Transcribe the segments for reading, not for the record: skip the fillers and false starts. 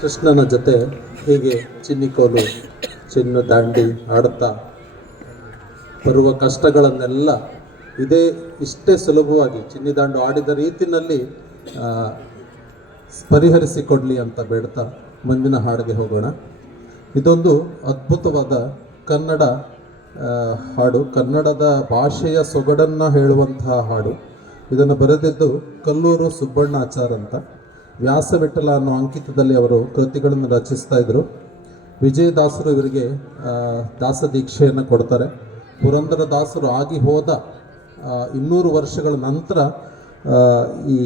ಕೃಷ್ಣನ ಜೊತೆ ಹೀಗೆ ಚಿನ್ನಿಕೋಲು ಚಿನ್ನ ದಾಂಡಿ ಆಡುತ್ತಾ ಬರುವ ಕಷ್ಟಗಳನ್ನೆಲ್ಲ ಇಷ್ಟೇ ಸುಲಭವಾಗಿ ಚಿನ್ನಿದಾಂಡು ಆಡಿದ ರೀತಿಯಲ್ಲಿ ಪರಿಹರಿಸಿಕೊಡ್ಲಿ ಅಂತ ಬೇಡ್ತಾ ಮುಂದಿನ ಹಾಡಿಗೆ ಹೋಗೋಣ. ಇದೊಂದು ಅದ್ಭುತವಾದ ಕನ್ನಡ ಹಾಡು, ಕನ್ನಡದ ಭಾಷೆಯ ಸೊಗಡನ್ನು ಹೇಳುವಂತಹ ಹಾಡು. ಇದನ್ನು ಬರೆದಿದ್ದು ಕಲ್ಲೂರು ಸುಬ್ಬಣ್ಣಾಚಾರ್ ಅಂತ. ವ್ಯಾಸವಿಠಲ ಅನ್ನೋ ಅಂಕಿತದಲ್ಲಿ ಅವರು ಕೃತಿಗಳನ್ನು ರಚಿಸ್ತಾ ಇದ್ರು. ವಿಜಯದಾಸರು ಇವರಿಗೆ ದಾಸ ದೀಕ್ಷೆಯನ್ನು ಕೊಡ್ತಾರೆ. ಪುರಂದರ ದಾಸರು ಆಗಿ ಹೋದ 200 ವರ್ಷಗಳ ನಂತರ ಈ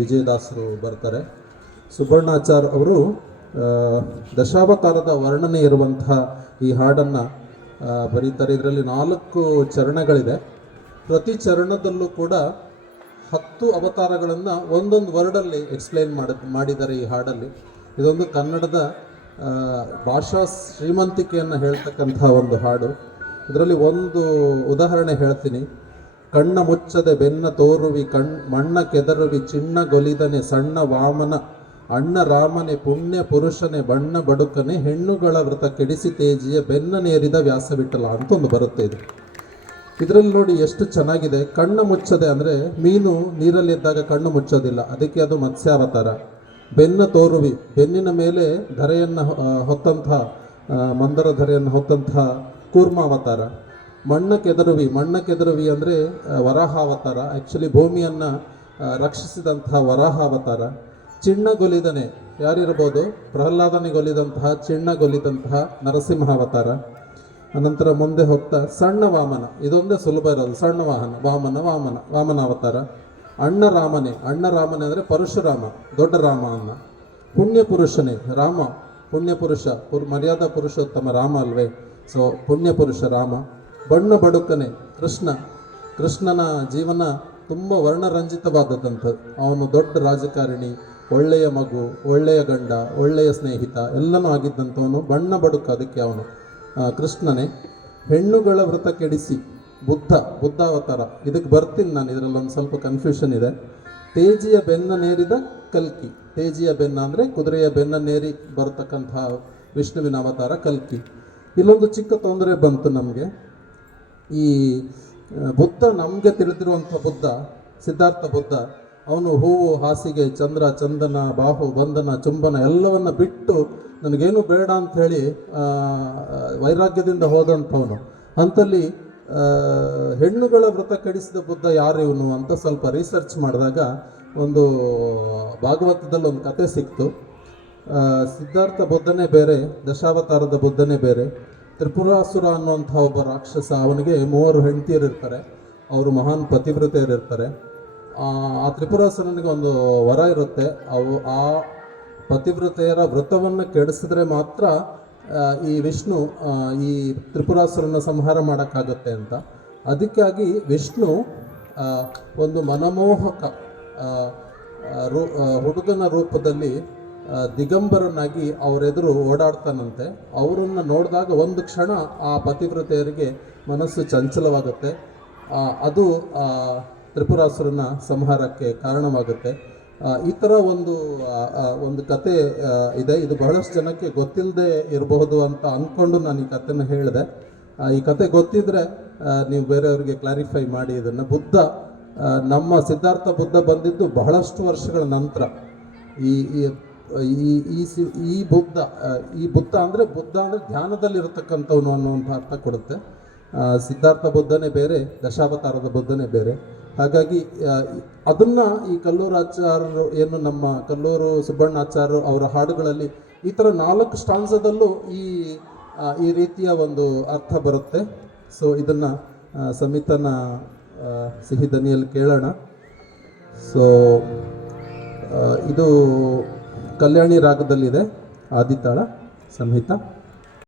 ವಿಜಯದಾಸರು ಬರ್ತಾರೆ. ಸುಬ್ಬಣ್ಣಾಚಾರ್ ಅವರು ದಶಾವತಾರದ ವರ್ಣನೆ ಇರುವಂತಹ ಈ ಹಾಡನ್ನು ಬರೀತಾರೆ. ಇದರಲ್ಲಿ 4 ಚರಣಗಳಿದೆ. ಪ್ರತಿ ಚರಣದಲ್ಲೂ ಕೂಡ 10 ಅವತಾರಗಳನ್ನು ಒಂದೊಂದು ವರ್ಡಲ್ಲಿ ಎಕ್ಸ್ಪ್ಲೇನ್ ಮಾಡಿದ್ದಾರೆ ಈ ಹಾಡಲ್ಲಿ. ಇದೊಂದು ಕನ್ನಡದ ಭಾಷಾ ಶ್ರೀಮಂತಿಕೆಯನ್ನು ಹೇಳ್ತಕ್ಕಂಥ ಒಂದು ಹಾಡು. ಇದರಲ್ಲಿ ಒಂದು ಉದಾಹರಣೆ ಹೇಳ್ತೀನಿ. ಕಣ್ಣ ಮುಚ್ಚದೆ ಬೆನ್ನ ತೋರುವಿ ಮಣ್ಣ ಕೆದರುವಿ ಚಿಣ್ಣ ಗೊಲಿದನೆ ಸಣ್ಣ ವಾಮನ ಅಣ್ಣ ರಾಮನೆ ಪುಣ್ಯ ಪುರುಷನೇ ಬಣ್ಣ ಬಡುಕನೆ ಹೆಣ್ಣುಗಳ ವ್ರತ ಕೆಡಿಸಿ ತೇಜಿಯ ಬೆನ್ನ ನೇರಿದ ವ್ಯಾಸವಿಠಲ ಅಂತ ಒಂದು ಬರುತ್ತೆ. ಇದರಲ್ಲಿ ನೋಡಿ ಎಷ್ಟು ಚೆನ್ನಾಗಿದೆ. ಕಣ್ಣು ಮುಚ್ಚದೆ ಅಂದರೆ ಮೀನು ನೀರಲ್ಲಿದ್ದಾಗ ಕಣ್ಣು ಮುಚ್ಚೋದಿಲ್ಲ, ಅದಕ್ಕೆ ಅದು ಮತ್ಸ್ಯಾವತಾರ. ಬೆನ್ನ ತೋರುವಿ, ಬೆನ್ನಿನ ಮೇಲೆ ಧರೆಯನ್ನು ಹೊತ್ತಂತಹ ಮಂದರ ಧರೆಯನ್ನು ಹೊತ್ತಂತಹ ಕೂರ್ಮಾವತಾರ. ಮಣ್ಣ ಕೆದರುವಿ ಅಂದರೆ ವರಾಹಾವತಾರ, ಆ್ಯಕ್ಚುಲಿ ಭೂಮಿಯನ್ನು ರಕ್ಷಿಸಿದಂತಹ ವರಾಹಾವತಾರ. ಚಿಣ್ಣಗೊಲಿದನೆ ಯಾರಿರ್ಬೋದು? ಪ್ರಹ್ಲಾದನಿಗೊಲಿದಂತಹ ಚಿಣ್ಣಗೊಲಿದಂತಹ ನರಸಿಂಹಾವತಾರ. ಅನಂತರ ಮುಂದೆ ಹೋಗ್ತಾ ಸಣ್ಣ ವಾಮನ, ಇದೊಂದೇ ಸುಲಭ ಇರೋದು. ಸಣ್ಣ ವಾಮನಾವತಾರ. ಅಣ್ಣ ರಾಮನೆ ಅಂದರೆ ಪರಶುರಾಮ, ದೊಡ್ಡ ರಾಮ ಅನ್ನ. ಪುಣ್ಯ ಪುರುಷನೇ ರಾಮ, ಪುಣ್ಯ ಪುರುಷ, ಮರ್ಯಾದಾ ಪುರುಷೋತ್ತಮ ರಾಮ ಅಲ್ವೇ? ಸೊ ಪುಣ್ಯ ಪುರುಷ ರಾಮ. ಬಣ್ಣ ಬಡುಕನೆ ಕೃಷ್ಣನ ಜೀವನ ತುಂಬ ವರ್ಣರಂಜಿತವಾದದಂಥದ್ದು. ಅವನು ದೊಡ್ಡ ರಾಜಕಾರಣಿ, ಒಳ್ಳೆಯ ಮಗು, ಒಳ್ಳೆಯ ಗಂಡ, ಒಳ್ಳೆಯ ಸ್ನೇಹಿತ ಎಲ್ಲನೂ ಆಗಿದ್ದಂಥವನು. ಬಣ್ಣ ಬಡುಕ, ಅದಕ್ಕೆ ಅವನು ಕೃಷ್ಣನೇ. ಹೆಣ್ಣುಗಳ ವ್ರತ ಕೆಡಿಸಿ ಬುದ್ಧಾವತಾರ. ಇದಕ್ಕೆ ಬರ್ತೀನಿ ನಾನು, ಇದರಲ್ಲಿ ಒಂದು ಸ್ವಲ್ಪ ಕನ್ಫ್ಯೂಷನ್ ಇದೆ. ತೇಜಿಯ ಬೆನ್ನ ನೇರಿದ ಕಲ್ಕಿ. ತೇಜಿಯ ಬೆನ್ನ ಅಂದರೆ ಕುದುರೆಯ ಬೆನ್ನ ನೇರಿ ಬರತಕ್ಕಂಥ ವಿಷ್ಣುವಿನ ಅವತಾರ ಕಲ್ಕಿ. ಇಲ್ಲೊಂದು ಚಿಕ್ಕ ತೊಂದರೆ ಬಂತು ನಮಗೆ. ಈ ಬುದ್ಧ, ನಮಗೆ ತಿಳಿದಿರುವಂಥ ಬುದ್ಧ, ಸಿದ್ಧಾರ್ಥ ಬುದ್ಧ, ಅವನು ಹೂವು, ಹಾಸಿಗೆ, ಚಂದ್ರ, ಚಂದನ, ಬಾಹು, ಬಂಧನ, ಚುಂಬನ ಎಲ್ಲವನ್ನ ಬಿಟ್ಟು ನನಗೇನು ಬೇಡ ಅಂಥೇಳಿ ವೈರಾಗ್ಯದಿಂದ ಹೋದಂಥವನು. ಅಂಥಲ್ಲಿ ಹೆಣ್ಣುಗಳ ವ್ರತ ಕೆಡಿಸಿದ ಬುದ್ಧ ಯಾರು ಇವನು ಅಂತ ಸ್ವಲ್ಪ ರಿಸರ್ಚ್ ಮಾಡಿದಾಗ ಒಂದು ಭಾಗವತದಲ್ಲಿ ಒಂದು ಕತೆ ಸಿಕ್ತು. ಸಿದ್ಧಾರ್ಥ ಬುದ್ಧನೇ ಬೇರೆ, ದಶಾವತಾರದ ಬುದ್ಧನೇ ಬೇರೆ. ತ್ರಿಪುರಾಸುರ ಅನ್ನುವಂಥ ಒಬ್ಬ ರಾಕ್ಷಸ, ಅವನಿಗೆ 3 ಹೆಂಡತಿಯರು ಇರ್ತಾರೆ. ಅವರು ಮಹಾನ್ ಪತಿವ್ರತೆಯರು ಇರ್ತಾರೆ. ಆ ತ್ರಿಪುರಾಸುರನಿಗೆ ಒಂದು ವರ ಇರುತ್ತೆ. ಆ ಪತಿವ್ರತೆಯರ ವ್ರತವನ್ನು ಕೆಡಿಸಿದ್ರೆ ಮಾತ್ರ ಈ ವಿಷ್ಣು ಈ ತ್ರಿಪುರಾಸುರನ ಸಂಹಾರ ಮಾಡೋಕ್ಕಾಗತ್ತೆ ಅಂತ. ಅದಕ್ಕಾಗಿ ವಿಷ್ಣು ಒಂದು ಮನಮೋಹಕ ಹುಡುಗನ ರೂಪದಲ್ಲಿ ದಿಗಂಬರನಾಗಿ ಅವರೆದುರು ಓಡಾಡ್ತಾನಂತೆ. ಅವರನ್ನು ನೋಡಿದಾಗ ಒಂದು ಕ್ಷಣ ಆ ಪತಿವ್ರತೆಯರಿಗೆ ಮನಸ್ಸು ಚಂಚಲವಾಗುತ್ತೆ. ಅದು ತ್ರಿಪುರಾಸುರನ ಸಂಹಾರಕ್ಕೆ ಕಾರಣವಾಗುತ್ತೆ. ಈ ಥರ ಒಂದು ಕತೆ ಇದೆ. ಇದು ಬಹಳಷ್ಟು ಜನಕ್ಕೆ ಗೊತ್ತಿಲ್ಲದೆ ಇರಬಹುದು ಅಂತ ಅಂದ್ಕೊಂಡು ನಾನು ಈ ಕಥೆನ ಹೇಳಿದೆ. ಈ ಕತೆ ಗೊತ್ತಿದ್ರೆ ನೀವು ಬೇರೆಯವರಿಗೆ ಕ್ಲಾರಿಫೈ ಮಾಡಿ ಇದನ್ನು. ನಮ್ಮ ಸಿದ್ಧಾರ್ಥ ಬುದ್ಧ ಬಂದಿದ್ದು ಬಹಳಷ್ಟು ವರ್ಷಗಳ ನಂತರ. ಈ ಬುದ್ಧ ಅಂದರೆ ಧ್ಯಾನದಲ್ಲಿರತಕ್ಕಂಥವನು ಅನ್ನುವಂಥ ಅರ್ಥ ಕೊಡುತ್ತೆ. ಸಿದ್ಧಾರ್ಥ ಬುದ್ಧನೇ ಬೇರೆ, ದಶಾವತಾರದ ಬುದ್ಧನೇ ಬೇರೆ. ಹಾಗಾಗಿ ಅದನ್ನು ಈ ಕಲ್ಲೂರಾಚಾರ್ಯರು ಏನು ನಮ್ಮ ಕಲ್ಲೂರು ಸುಬ್ಬಣ್ಣಾಚಾರ್ಯರು ಅವರ ಹಾಡುಗಳಲ್ಲಿ ಈ ಥರ 4 ಸ್ಟಾನ್ಸದಲ್ಲೂ ಈ ರೀತಿಯ ಒಂದು ಅರ್ಥ ಬರುತ್ತೆ. ಸೊ ಇದನ್ನು ಸಮಿತನ ಸಿಹಿ ದನಿಯಲ್ಲಿ ಕೇಳೋಣ. ಸೊ ಇದು ಕಲ್ಯಾಣಿ ರಾಗದಲ್ಲಿದೆ, ಆದಿತಾಳ ಸಂಹಿತ.